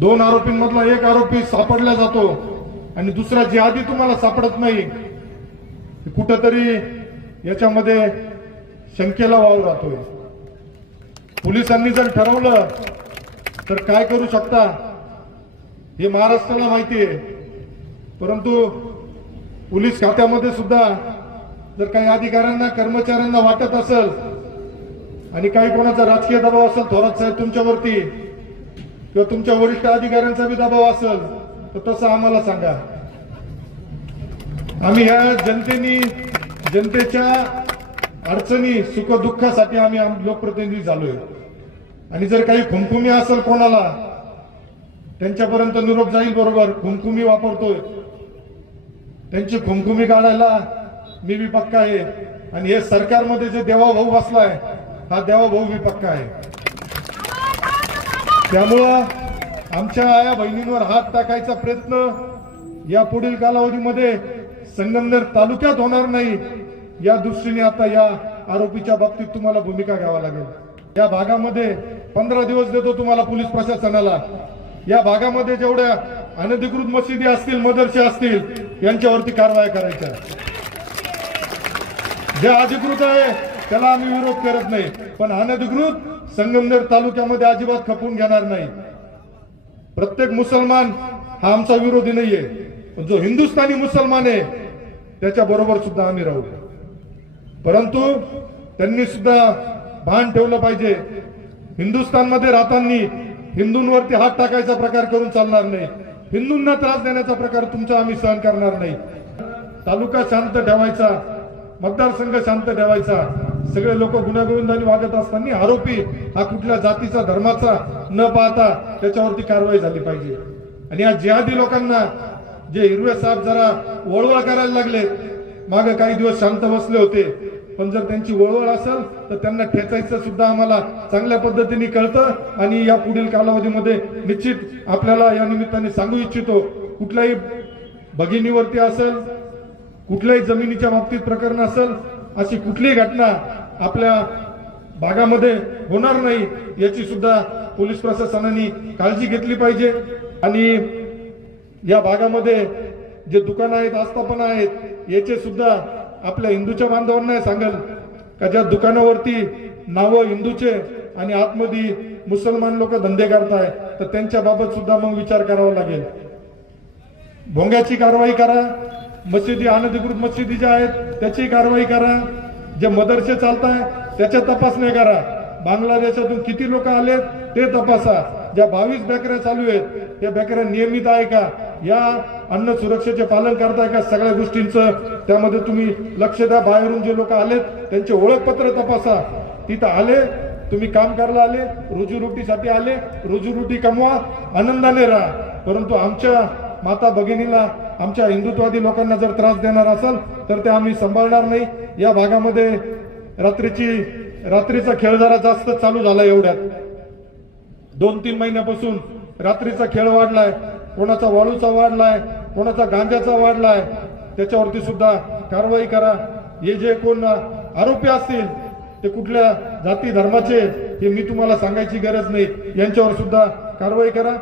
दोन आरोपींमधला एक आरोपी सापडला जातो आणि दुसरा जिहादी तुम्हाला सापडत नाही कुठंतरी याच्यामध्ये शंकेला वाव राहतोय. पोलिसांनी जर ठरवलं तर काय करू शकता? हे महाराष्ट्राला माहिती आहे. परंतु पोलीस खात्यामध्ये सुद्धा जर काही अधिकाऱ्यांना कर्मचाऱ्यांना वाटत असेल आणि काही कोणाचा राजकीय दबाव असेल थोरात साहेब तुमच्यावरती किंवा तुमच्या वरिष्ठ अधिकाऱ्यांचा बी दबाव असेल तर तसं आम्हाला सांगा. आम्ही ह्या जनतेनी जनतेच्या अडचणी सुखदुःखासाठी आम्ही लोकप्रतिनिधी झालोय. आणि जर काही खुमखुमी असेल कोणाला त्यांच्यापर्यंत निरोप जाईल बरोबर खुमखुमी वापरतोय. त्यांची खुमखुमी काढायला मी बी पक्का आहे. आणि हे सरकारमध्ये जे देवाभाऊ बसलाय हा देवाभाऊ मी पक्का आहे. त्यामुळं आमच्या आया बहिणींवर हात टाकायचा प्रयत्न या पुढील कालावधीमध्ये संगमनेर तालुक्यात होणार नाही या दृष्टीने आता या आरोपीच्या बाबतीत तुम्हाला भूमिका घ्यावा लागेल. या भागामध्ये पंधरा दिवस देतो तुम्हाला पोलीस प्रशासनाला. या भागामध्ये जेवढ्या अनधिकृत मशिदी असतील मदरसे असतील यांच्यावरती कारवाई करायच्या. जे अधिकृत आहे त्याला आम्ही विरोध करत नाही. पण अनधिकृत संगमनेर तालुक्यामध्ये अजिबात खपून घेणार नाही. प्रत्येक मुसलमान हा आमचा विरोधी नाहीये. पण जो हिंदुस्थानी मुसलमान आहे त्याच्या बरोबर सुद्धा आम्ही राहू. परंतु त्यांनी सुद्धा भान ठेवलं पाहिजे. हिंदुस्थानमध्ये राहताना हिंदूंवरती हात टाकायचा प्रकार करून चालणार नाही. हिंदूंना त्रास देण्याचा प्रकार तुमचा आम्ही सहन करणार नाही. तालुका शांत ठेवायचा मतदारसंघ शांत ठेवायचा. सगळे लोक गुन्हागोविंदाने वागत असताना आरोपी हा कुठल्या जातीचा धर्माचा न पाहता त्याच्यावरती कारवाई झाली पाहिजे. आणि या जिहादी लोकांना जे हिरवे साहेब जरा वळवळ करायला लागले मागे काही दिवस शांत बसले होते पण जर त्यांची वळवळ असेल तर त्यांना ठेचायचं सुद्धा आम्हाला चांगल्या पद्धतीने कळतं आणि या पुढील कालावधीमध्ये निश्चित आपल्याला या निमित्ताने सांगू इच्छितो कुठल्याही भगिनीवरती असेल कुठल्याही जमिनीच्या बाबतीत प्रकरण असेल अशी कुठलीही घटना आपल्या भागामध्ये होणार नाही याची सुद्धा पोलीस प्रशासनाने काळजी घेतली पाहिजे. आणि या भागामध्ये जे दुकानं आहेत आस्थापना आहेत याचे सुद्धा आपल्या हिंदूच्या बांधवांना सांगेल. का ज्या दुकानावरती नावं हिंदूचे आणि आतमध्ये मुसलमान लोक धंदे करताय तर त्यांच्या बाबत सुद्धा मग विचार करावा लागेल. भोंग्याची कारवाई करा. मशिदी अनधिकृत मशिदी ज्या आहेत त्याची कारवाई करा. जे मदरसे चालताय त्याच्या तपासण्या करा. बांगलादेशातून किती लोक आलेत ते तपासा. ज्या बावीस बेकऱ्या चालू आहेत त्या बेकऱ्या नियमित आहे का? या अन्न सुरक्षेचे पालन करताय का? सगळ्या गोष्टींचं त्यामध्ये तुम्ही लक्ष द्या. बाहेरून जे लोक आलेत त्यांचे ओळखपत्र तपासा. तिथं आले तुम्ही काम करायला आले रोजीरोटीसाठी आले रोजीरोटी कमवा आनंदाने राहा. परंतु आमच्या माता भगिनीला आमच्या हिंदुत्वादी लोकांना जर त्रास देणार असाल तर ते आम्ही सांभाळणार नाही. या भागामध्ये रात्रीची रात्रीचा खेळ जरा जास्त चालू झाला एवढ्यात. दोन तीन महिन्यापासून रात्रीचा खेळ वाढलाय. कोणाचा वाळूचा वाढलाय कोणाचा गांजाचा वाढलाय त्याच्यावरती सुद्धा कारवाई करा. हे जे कोण आरोपी असतील ते कुठल्या जाती धर्माचे हे मी तुम्हाला सांगायची गरज नाही. यांच्यावर सुद्धा कारवाई करा.